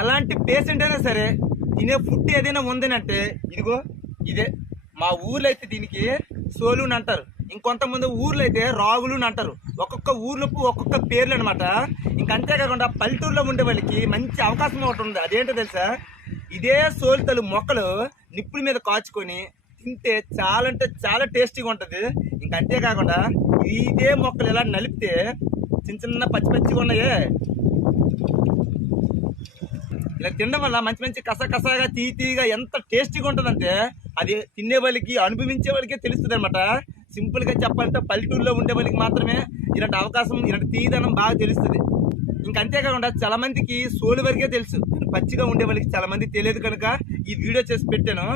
ఎలాంటి పేషెంట్ అయినా సరే తినే ఫుడ్ ఏదైనా ఉందనంటే ఇదిగో ఇదే. మా ఊర్లో అయితే దీనికి సోలుని అంటారు, ఇంకొంతమంది ఊర్లో అయితే రాగులు అంటారు. ఒక్కొక్క ఊర్లకు ఒక్కొక్క పేర్లు అనమాట. అంతేకాకుండా పల్లెటూరులో ఉండే వాళ్ళకి మంచి అవకాశం ఒకటి ఉంది. అదేంటో తెలుసా, ఇదే సోలుతలు మొక్కలు నిప్పుల మీద కాచుకొని తింటే చాలా అంటే చాలా టేస్టీగా ఉంటుంది. అంతేకాకుండా ఇదే మొక్కలు ఇలా నలిపితే చిన్న చిన్న పచ్చి పచ్చిగా ఉన్నాయే, ఇలా తినడం వల్ల మంచి మంచి కసకసగా తీగా ఎంత టేస్టీగా ఉంటుందంటే అది తినే వాళ్ళకి అనుభవించే వాళ్ళకే తెలుస్తుంది అనమాట. సింపుల్గా చెప్పాలంటే పల్లెటూరులో ఉండే వాళ్ళకి మాత్రమే ఇలాంటి అవకాశం, ఇలాంటి తీదనం బాగా తెలుస్తుంది. అంతేకాకుండా చాలా మందికి సోలు వరకే తెలుసు, పచ్చిగా ఉండే వాళ్ళకి చాలా మంది తెలియదు కనుక ఈ వీడియో చేసి పెట్టాను.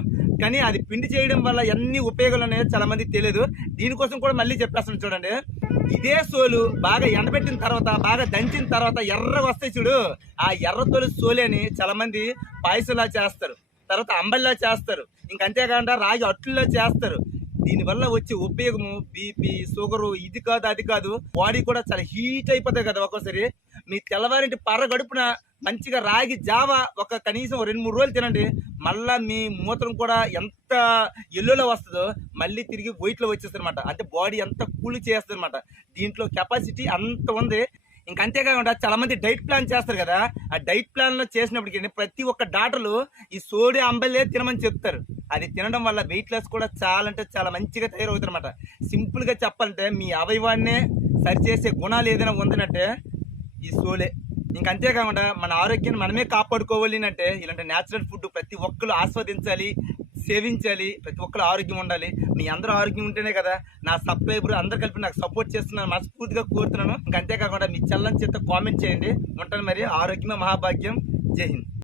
కానీ అది పిండి చేయడం వల్ల ఎన్ని ఉపయోగాలు ఉన్నాయో చాలా మందికి తెలియదు. దీనికోసం కూడా మళ్ళీ చెప్పేస్తాను చూడండి. ఇదే సోలు బాగా ఎండబెట్టిన తర్వాత బాగా దంచిన తర్వాత ఎర్రగా వస్తాయి చూడు, ఆ ఎర్ర తోలు సోలేని చాలా మంది పాయసంలా చేస్తారు, తర్వాత అంబలిలా చేస్తారు, అంతేకాకుండా రాగి అట్లులో చేస్తారు. దీనివల్ల వచ్చే ఉపయోగము బీపీ షుగరు ఇది కాదు అది కాదు, బాడీ కూడా చాలా హీట్ అయిపోతాయి కదా ఒక్కోసారి. మీ తెల్లవారింటి గడుపున మంచిగా రాగి జావా ఒక కనీసం 2-3 రోజులు తినండి, మళ్ళా మీ మూత్రం కూడా ఎంత ఎల్లోలో వస్తుందో మళ్ళీ తిరిగి వైట్లో వచ్చేస్తుంది అనమాట. అంటే బాడీ ఎంత కూల్ చేస్తుంది అనమాట. దీంట్లో కెపాసిటీ అంత ఉంది. అంతేకాకుండా చాలా మంది డైట్ ప్లాన్ చేస్తారు కదా, ఆ డైట్ ప్లాన్ లో చేసినప్పటికీ ప్రతి ఒక్క డాక్టర్లు ఈ సోడి అంబలే తినమని చెప్తారు. అది తినడం వల్ల వెయిట్ లాస్ కూడా చాలా అంటే చాలా మంచిగా తయారవుతుంది అనమాట. సింపుల్ గా చెప్పాలంటే మీ అవయవాన్నే సరిచేసే గుణాలు ఏదైనా ఉందనంటే ఈ సోలే. అంతేకాకుండా మన ఆరోగ్యాన్ని మనమే కాపాడుకోవాలి అంటే ఇలాంటి న్యాచురల్ ఫుడ్ ప్రతి ఒక్కరు ఆస్వాదించాలి, సేవించాలి. ప్రతి ఒక్కరు ఆరోగ్యం ఉండాలి. మీ అందరూ ఆరోగ్యం ఉంటేనే కదా నా సబ్స్క్రైబర్ అందరు కలిపి నాకు సపోర్ట్ చేస్తున్నాను, మనస్ఫూర్తిగా కోరుతున్నాను. అంతేకాకుండా మీ చల్లని చేత కామెంట్ చేయండి. ఉంటాను మరి. ఆరోగ్యమే మహాభాగ్యం. జై హింద్.